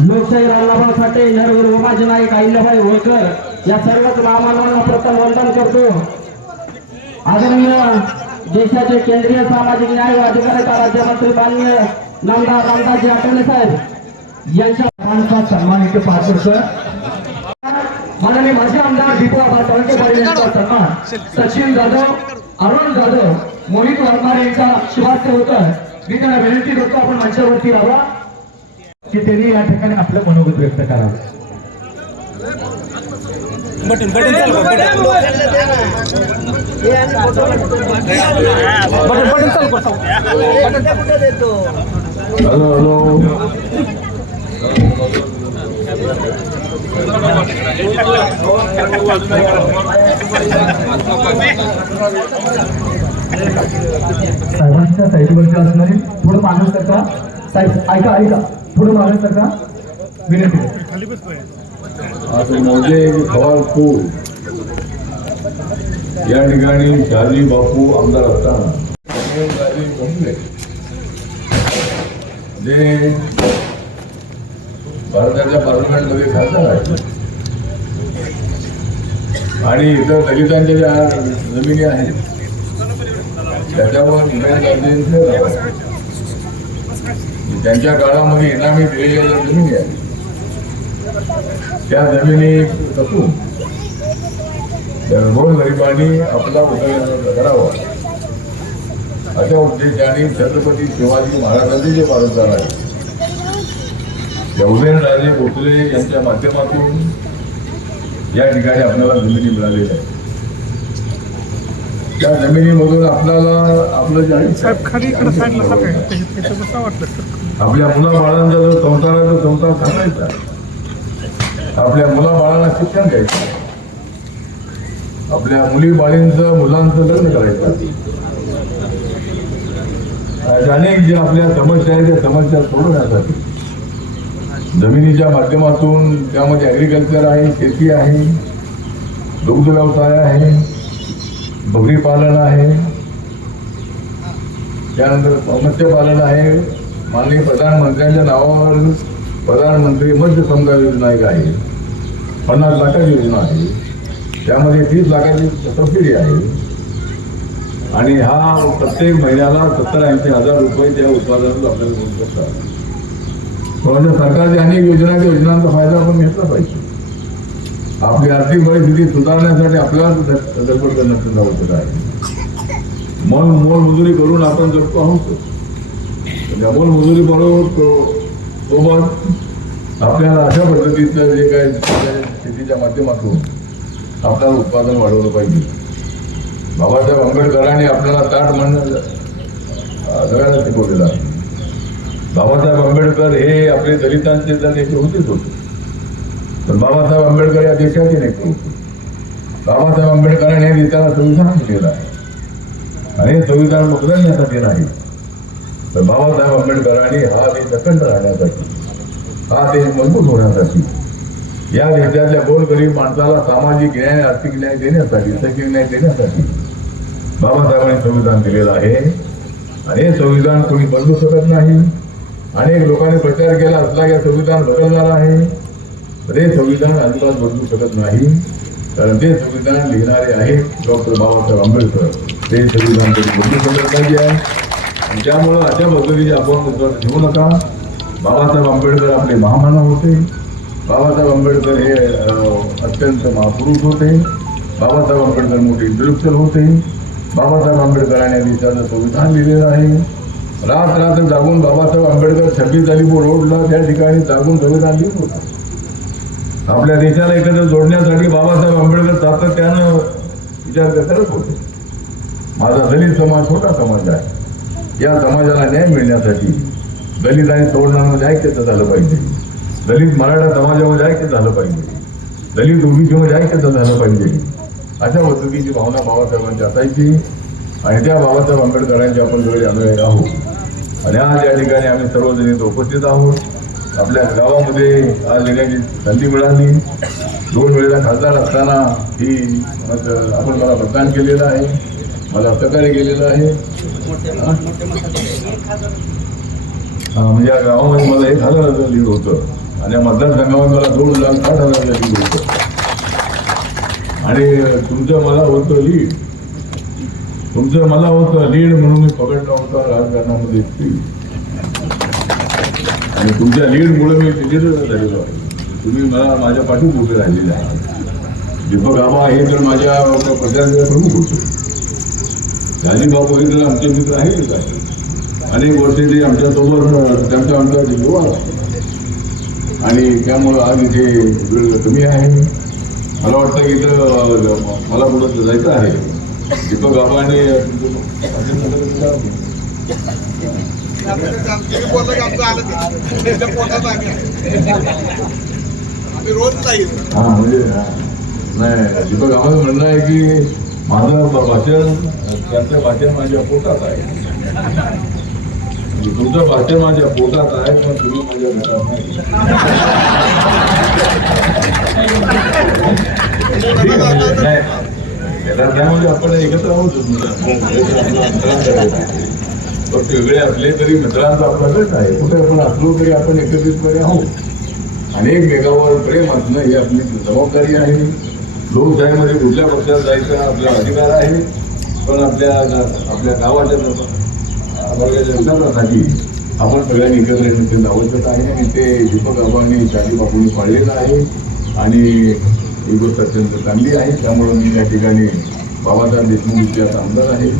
लोकशाहीर रामनाभाऊ साठे नरवीर उमाजी नाईक अहिल्याबाई होळकर या सर्वच महामानवांना प्रथम वंदन करतो. आदरणीय देशाचे केंद्रीय सामाजिक न्याय व अधिकारिता राज्यमंत्री माननीय नामदार रामदासजी आठवले साहेब यांच्या सन्मानचा सन्मान इथे पाहतो सर. माननीय माजी आमदार दीपू आबा तळके पाटील यांचा सन्मान. सचिन जाधव अरुण जाधव मोहित वाघमारे यांचा शुभार्थ होतं मी त्यांना विनंती करतो आपण मंचावरती राहा त्यांनी या ठिकाणी आपलं मनोगत व्यक्त करावं. बटन बटन चालू कर, बटन. बटन बटन चालू कर. Hello hello. साहेबांच्या साईडवरती असणारी थोडं माणूस का? साहेब ऐका ऐका. थोडं माणूस का? विनंती. करतो. आज मोजे खवालपूर या ठिकाणी शहाजी बापू आमदार असताना. जे भारताच्या पार्लमेंटमध्ये खासदार आहेत. आणि इतर दलितांच्या ज्या जमिनी आहेत त्याच्यावर उमेदवारांचे नाव त्यांच्या काळामध्ये इनामी दिलेल्या ज्या जमिनी आहेत त्या जमिनी त्या गोरगरिबांनी आपला उदयनराज करावा. अशा उद्देशाने छत्रपती शिवाजी महाराजांचे जे वारसदार आहेत त्या उदयनराजे भोसले यांच्या माध्यमातून या ठिकाणी आपल्याला जमिनी मिळालेल्या आहेत. त्या जमिनीमधून आपल्याला आपलं जे आहे आपल्या मुलाबाळांचा जो संसार आहे तो संसार सांगायचा आपल्या मुलाबाळांना शिक्षण द्यायचं. आपल्या मुली बाळींचं मुलांचं लग्न करायचं. अनेक जे आपल्या समस्या आहेत त्या समस्या सोडवण्यासाठी जमिनीच्या माध्यमातून त्यामध्ये ॲग्रिकल्चर आहे शेती आहे दुग्ध व्यवसाय आहे बकरी पालन आहे. त्यानंतर मत्स्यपालन आहे. माननीय प्रधानमंत्र्यांच्या नावावर प्रधानमंत्री मत्स्य समजा योजना एक आहे. पन्नास लाखाची योजना आहे. त्यामध्ये तीस लाखाची सबसिडी आहे. आणि हा प्रत्येक महिन्याला सत्तर ऐंशी हजार रुपये त्या उत्पादनातून आपल्याला मिळू शकतात. म्हणजे परंतु सरकारच्या अनेक योजना योजनांचा फायदा आपण घेतला पाहिजे. आपली आर्थिक परिस्थिती सुधारण्यासाठी आपल्याला धडपड करणं आवश्यक आहे. मन मोलमजुरी करून आपण जगतो आहोत. त्या मजुरी बरोबर तो सोबत आपल्याला अशा पद्धतीचं जे काय शेतीच्या माध्यमातून आपल्याला उत्पादन वाढवलं पाहिजे. बाबासाहेब आंबेडकरांनी आपल्याला ताट म्हणणं सगळ्यांना शिकवलेलं आहे. बाबासाहेब आंबेडकर हे आपले दलितांचे तर नेते होतेच होते. पण बाबासाहेब आंबेडकर या देशाचे नेते होते. बाबासाहेब आंबेडकरांनी हे देशाला संविधान दिलेलं आहे. आणि हे संविधान यासाठी नाही. तर बाबासाहेब आंबेडकरांनी हा देश अखंड राहण्यासाठी हा देश मजबूत होण्यासाठी या देशातल्या गोरगरीब माणसाला सामाजिक न्याय आर्थिक न्याय देण्यासाठी सैनिक न्याय देण्यासाठी बाबासाहेबांनी संविधान दिलेलं आहे. आणि हे संविधान कोणी बदलू शकत नाही. अनेक लोकांनी प्रचार केला असला की संविधान बदलणार आहे. तर हे संविधान अजिबात बदलू शकत नाही. कारण ते संविधान लिहिणारे आहेत डॉक्टर बाबासाहेब आंबेडकर ते संविधान कधी बदलू शकत नाही आहे. त्यामुळं अशा पद्धतीने आपण विश्वास ठेवू नका. बाबासाहेब आंबेडकर आपले महामानव होते. बाबासाहेब आंबेडकर हे अत्यंत महापुरुष होते. बाबासाहेब आंबेडकर मोठे इंटेलेक्च्युअल होते. बाबासाहेब आंबेडकरांनी देशाचं संविधान लिहिलेलं आहे. रात रात्र जागून बाबासाहेब आंबेडकर छब्बीस अलीपूर रोडला त्या ठिकाणी जागून संविधान लिहित होतं. आपल्या देशाला एकत्र जोडण्यासाठी बाबासाहेब आंबेडकर सातत्यानं विचार करत होते. माझा दलित समाज छोटा समाज आहे. या समाजाला न्याय मिळण्यासाठी दलित आणि सवर्णांमध्ये ऐक्यता झालं पाहिजे. दलित मराठा समाजामध्ये ऐक्य झालं पाहिजे. दलित ओबीसीमध्ये ऐक्यता झालं पाहिजे. अशा पद्धतीची भावना बाबासाहेबांची असायची आणि त्या बाबासाहेब आंबेडकरांची आपण वेळी अनुयायी आहोत आणि आज या ठिकाणी आम्ही सर्वजण इथं उपस्थित आहोत. आपल्या गावामध्ये आज येण्याची संधी मिळाली. दोन वेळेला खासदार असताना ही आपण मला मतदान केलेलं आहे. मला सहकार्य गेलेलं आहे? हा, म्हणजे या गावामध्ये मला एक हजार लीड होतं. आणि या मतदारसंघामध्ये मला दोन लाख साठ हजार लीड होतं. आणि तुमचं मला होतं लीड. तुमचं मला होतं लीड म्हणून मी पकडला होता राजकारणामध्ये आणि तुमच्या लीडमुळे मी तिकीट झालेलो आहे. तुम्ही मला माझ्या पाठीत उभे राहिलेले आहात. दीपक आबा हे तर माझ्या प्रचार प्रमुख होतो. राजीबाबू हे तर आमचे मित्र आहेतच आहे अनेक वर्षे ते आमच्यासोबत त्यांच्या आमचा युवा आणि त्यामुळं आज इथे वेळ कमी आहे. मला वाटतं की इथं मला पुढं जायचं आहे. दीपक जाईल हा म्हणजे. नाही दीपक आबाचं म्हणणं आहे की माझं भ- भाषण त्यांचं भाषण माझ्या पोटात आहे. म्हणजे तुमचं भाषण माझ्या पोटात आहे पण तुम्ही माझ्या घरात नाही. त्यामुळे त्याला त्यामध्ये आपण एकत्र आहोत फक्त वेगळे असले तरी मित्रांचा आपला गट आहे? कुठे आपण असलो तरी आपण एकत्रितपणे आहोत. अनेक मेगावर प्रेम असणं ही आपली जबाबदारी आहे. लोकशाहीमध्ये कुठल्या पक्षात जायचा आपला अधिकार आहे पण आपल्या आपल्या गावाच्या अं, वर्गाच्या आपण सगळ्यांनी एकत्र येणं अत्यंत आवश्यक आहे. आणि ते दीपक आबांनी शाली बापूंनी पाळलेलं आहे. आणि ही गोष्ट अत्यंत चांगली आहे. त्यामुळे मी या ठिकाणी बाबासाहेब देशमुख इतिहास आमदार आहे.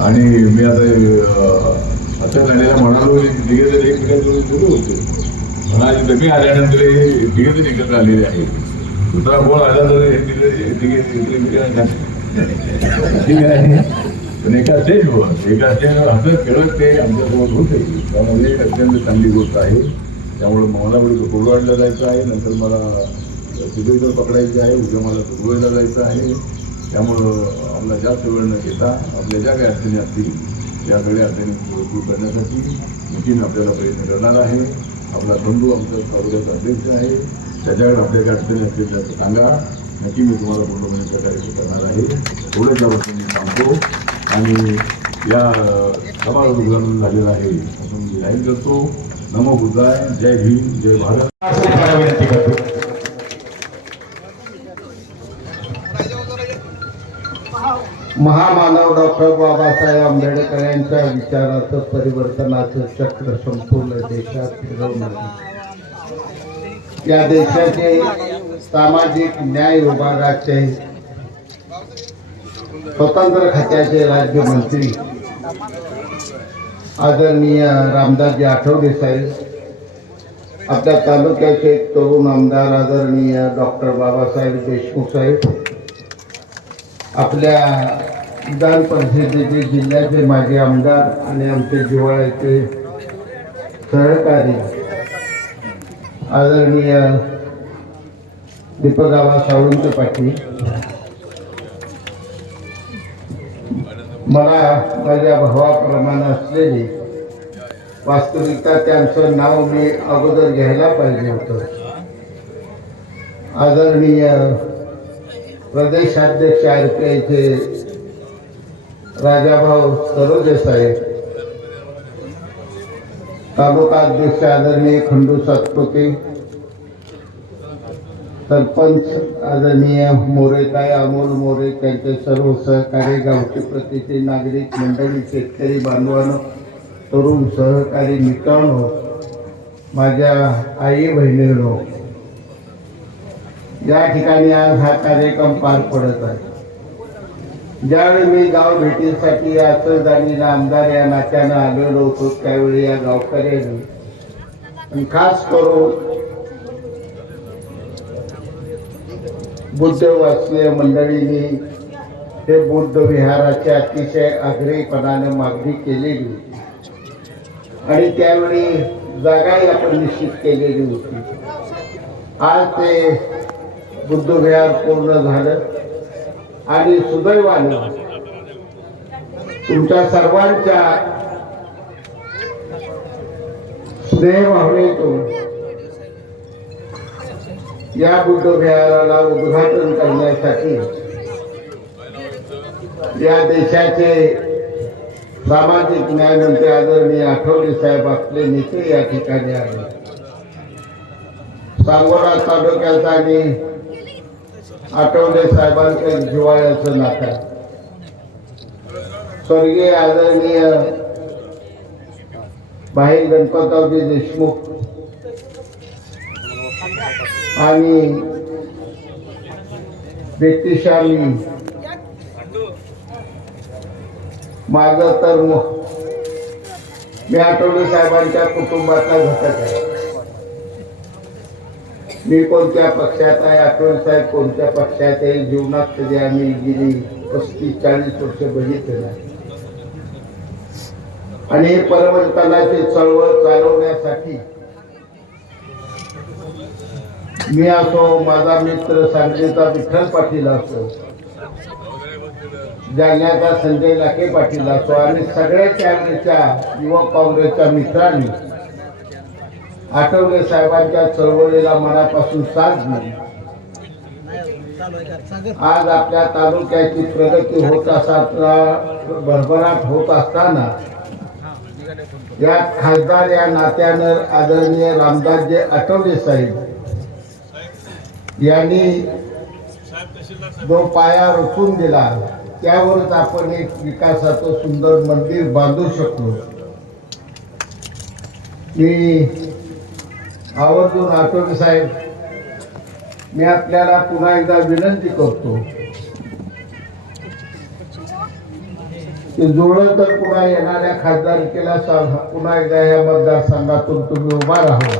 आणि मी आता अं, असं झालेल्या म्हणालो तिघे जर एकमेकांजवळ सुरू होते म्हणाले जमी आल्यानंतर हे तिघे जण एकत्र आलेले आहेत. दुसरा कोण आला तर ठीक आहे? पण एका स्टेजवर एका स्टेजवर हसत खेळत ते आमच्यासोबत होते. त्यामुळे एक अत्यंत चांगली गोष्ट आहे. त्यामुळे मला पुढे कोरवाडला जायचं आहे. नंतर मला सिद्धेश्वर पकडायचं आहे उद्या मला दुर्गोईला जायचं आहे. त्यामुळं आम्हाला जास्त वेळ न घेता आपल्या ज्या काही अडचणी असतील त्याकडे अडचणी दूर करण्यासाठी नितीन आपल्याला प्रयत्न करणार आहे. आपला बंधू आमचा तालुक्याचा अध्यक्ष आहे. त्याच्याकडे आपल्याकडे अडचणी असतील त्याचं सांगा. नक्की मी तुम्हाला पूर्णपणे सहकार्य करणार आहे. एवढंच यावरती मी सांगतो. आणि या अं, उद्घाटन झालेलं आहे असं मी जाहीर करतो. नमो बुद्धाय. जय भीम. जय भारत. विनंती करतो महामानव डॉक्टर बाबासाहेब आंबेडकर यांच्या विचाराचं परिवर्तनाचं चक्र संपूर्ण देशात फिरवणार या देशाचे सामाजिक न्याय विभागाचे स्वतंत्र खात्याचे राज्यमंत्री आदरणीय रामदासजी आठवले साहेब आपल्या तालुक्याचे तरुण आमदार आदरणीय डॉक्टर बाबासाहेब देशमुख साहेब आपल्या विधान परिषदेचे जिल्ह्याचे माजी आमदार आणि आमचे जिव्हाळ्याचे सहकारी आदरणीय दीपकबाबा सावंत पाटील. मला माझ्या भावाप्रमाणे असलेली वास्तविकता त्यांचं नाव मी अगोदर घ्यायला पाहिजे होतं. आदरणीय प्रदेशाध्यक्ष आर पी आयचे राजाभाऊ सरोदेसाहेब तालुका अध्यक्ष आदरणीय खंडू सातपुते सरपंच आदरणीय मोरेताई अमोल मोरे त्यांचे सर्व सहकारी गावचे प्रतिचे नागरिक मंडळी शेतकरी बांधवांनो तरुण सहकारी मित्रांनो माझ्या आई बहिणींनो या ठिकाणी आज हा कार्यक्रम पार पडत आहे. ज्यावेळी मी गाव भेटीसाठी असं आणि आमदार या नात्यानं आलेलो होतो त्यावेळी या गावकऱ्यांनी. आणि खास करून बुद्ध वाचनीय मंडळींनी हे बुद्ध विहाराची अतिशय आग्रहीपणाने मागणी केलेली होती. आणि त्यावेळी जागाही आपण निश्चित केलेली होती. आज ते बुद्ध विहार पूर्ण झालं. आणि सुदैवानं तुमच्या सर्वांच्या स्नेहभावनेतून या बुद्ध विहाराला उद्घाटन करण्यासाठी या देशाचे सामाजिक न्यायमंत्री आदरणीय आठवले साहेब आपले नेते या ठिकाणी आले सांगोला तालुक्याचा आणि आठवले साहेबांचं जिवाळ्याचं नातं स्वर्गीय आदरणीय भाई गणपतरावजी देशमुख आणि व्यक्तिशाली माझं तर मी आठवले साहेबांच्या कुटुंबातला घटक आहे. मी कोणत्या पक्षात आहे? आठवण साहेब कोणत्या पक्षात आहे? जीवनात कधी आम्ही गेली? पस्तीस चाळीस वर्ष बघितले नाही. आणि हे चळवळ चालवण्यासाठी मी असो माझा मित्र सांगलीचा विठ्ठल पाटील असो जालन्याचा संजय लाखे पाटील असो आम्ही सगळ्या त्यावेळेच्या युवक काँग्रेसच्या मित्रांनी आठवले साहेबांच्या चळवळीला मनापासून साथ दिली आज आपल्या तालुक्याची प्रगती होत असताना भरभराट होत असताना या खासदार या नात्यानं आदरणीय रामदासजी आठवले साहेब यांनी जो पाया रोखून दिला त्यावरच आपण एक विकासाचं सुंदर मंदिर बांधू शकलो. मी आवर्जून आठवले साहेब? मी आपल्याला पुन्हा एकदा विनंती करतो. की जुळलं तर पुन्हा येणाऱ्या खासदारकीला पुन्हा एकदा या मतदारसंघातून तुम्ही उभा राहा.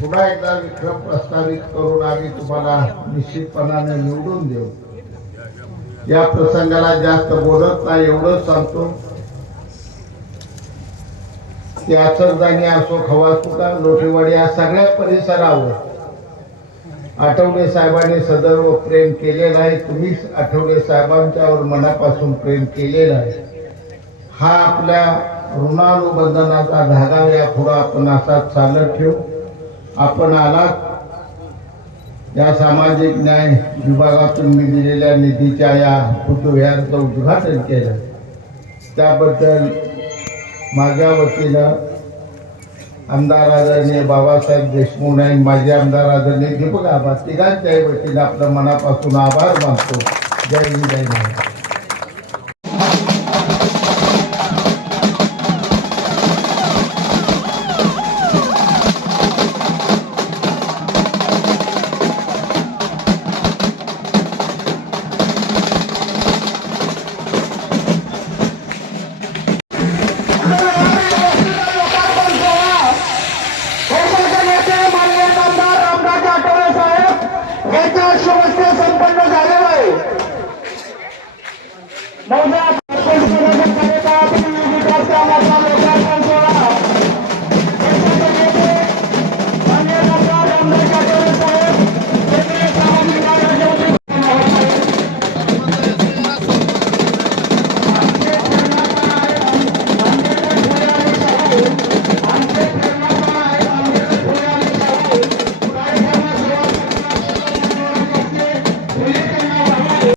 पुन्हा एकदा विक्रम प्रस्तावित करून आम्ही तुम्हाला निश्चितपणाने निवडून देऊ. या प्रसंगाला जास्त बोलत नाही एवढंच सांगतो. ते आचरदानी असो खवासुका लोटेवाडी या सगळ्या परिसरावर आठवले साहेबांनी सदैव प्रेम केलेलं आहे. तुम्हीच आठवले साहेबांच्यावर मनापासून प्रेम केलेलं आहे. हा आपल्या ऋणानुबंधनाचा धागा या पुढं आपण असा चालत ठेवू. आपण आलात. या सामाजिक न्याय विभागातून मी दिलेल्या निधीच्या या पुतव्याचं उद्घाटन केलं. त्याबद्दल माझ्या वतीनं आमदार आदरणीय बाबासाहेब देशमुख आणि माजी आमदार आदरणीय दीपक आबा तिघांच्याही वतीनं आपलं मनापासून आभार मानतो. जय हिंद जय महाराज